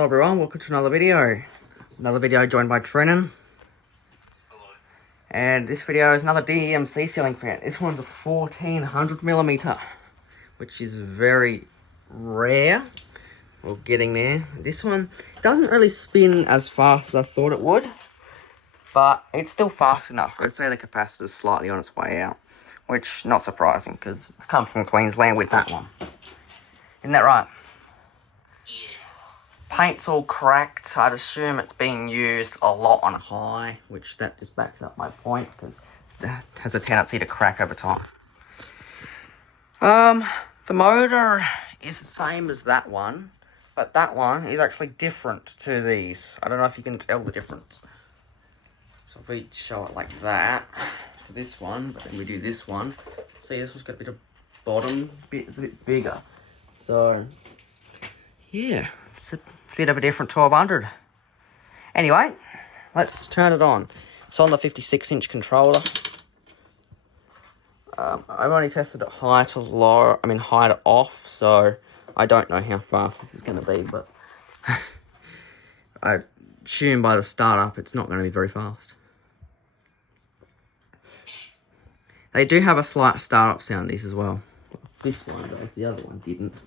Hello everyone, welcome to another video. Joined by Trennan. Hello. And this video is another DEMC ceiling fan. This one's a 1400mm, which is very rare. We're getting there. This one doesn't really spin as fast as I thought it would, but it's still fast enough. I'd say the capacitor's slightly on its way out, which not surprising because it's come from Queensland with that one. Isn't that right? Paint's all cracked. I'd assume it's being used a lot on high, which that just backs up my point because it has a tendency to crack over time. The motor is the same as that one, but that one is actually different to these. I don't know if you can tell the difference. So if we show it like that for this one, but then we do this one, see this one's got a bit of bottom bit, it's a bit bigger. So yeah, it's a bit of a different 1200. Anyway, let's turn it on. It's on the 56-inch controller. I've only tested it high to low, high to off, so I don't know how fast this is going to be, but I assume by the startup it's not going to be very fast. They do have a slight startup sound, these as well. This one does, the other one didn't.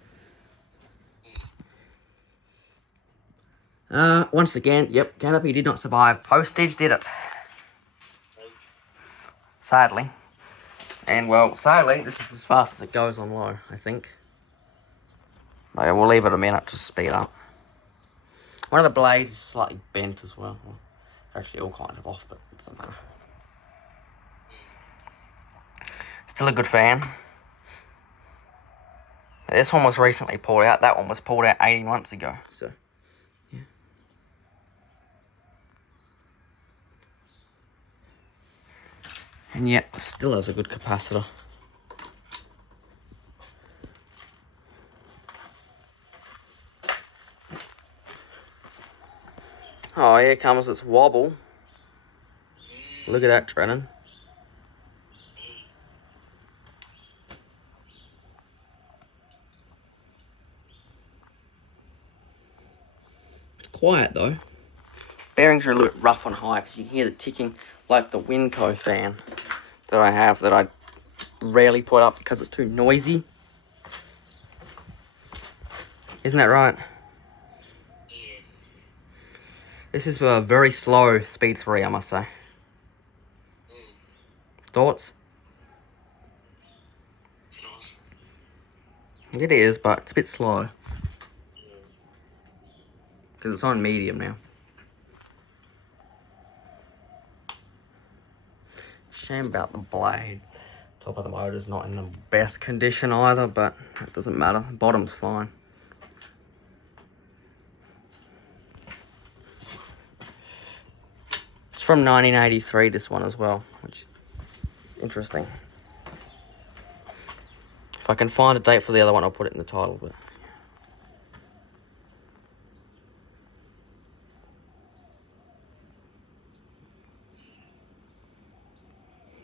Once again, yep, canopy did not survive postage, did it? Sadly. And well, sadly, this is as fast as it goes on low, I think. Okay, we'll leave it a minute to speed up. One of the blades is slightly bent as well. Actually all kind of off, but it doesn't matter. Still a good fan. This one was recently pulled out. That one was pulled out 18 months ago, so. And yet, still has a good capacitor. Oh, here comes its wobble. Look at that, Trennan. It's quiet though. Bearings are a little bit rough on high because you can hear the ticking like the Winco fan that I have that I rarely put up because it's too noisy. Isn't that right? Yeah. This is a very slow speed 3, I must say. Thoughts? It's not. It is, but it's a bit slow. Because it's on medium now. Shame about the blade. Top of the motor's not in the best condition either, but it doesn't matter. The bottom's fine. It's from 1983, this one as well, which is interesting. If I can find a date for the other one, I'll put it in the title. But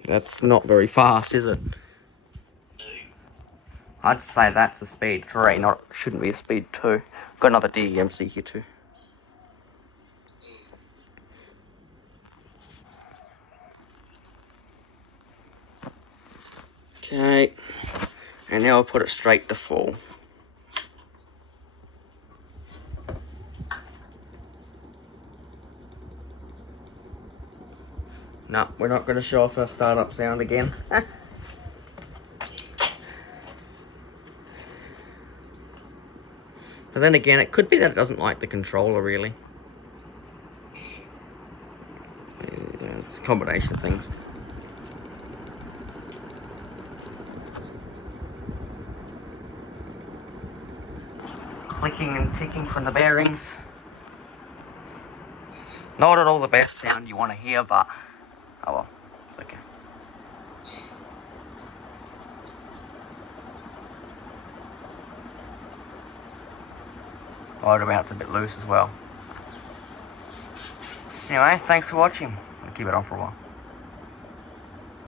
that's not very fast, is it? No. I'd say that's a speed 3, shouldn't be a speed 2. Got another DEMC here too. Okay, and now I'll put it straight to full. No, we're not going to show off our startup sound again. But then again, it could be that it doesn't like the controller, really. It's a combination of things. Clicking and ticking from the bearings. Not at all the best sound you want to hear, but oh well, it's okay. Motor mount's a bit loose as well. Anyway, thanks for watching. I'll keep it on for a while.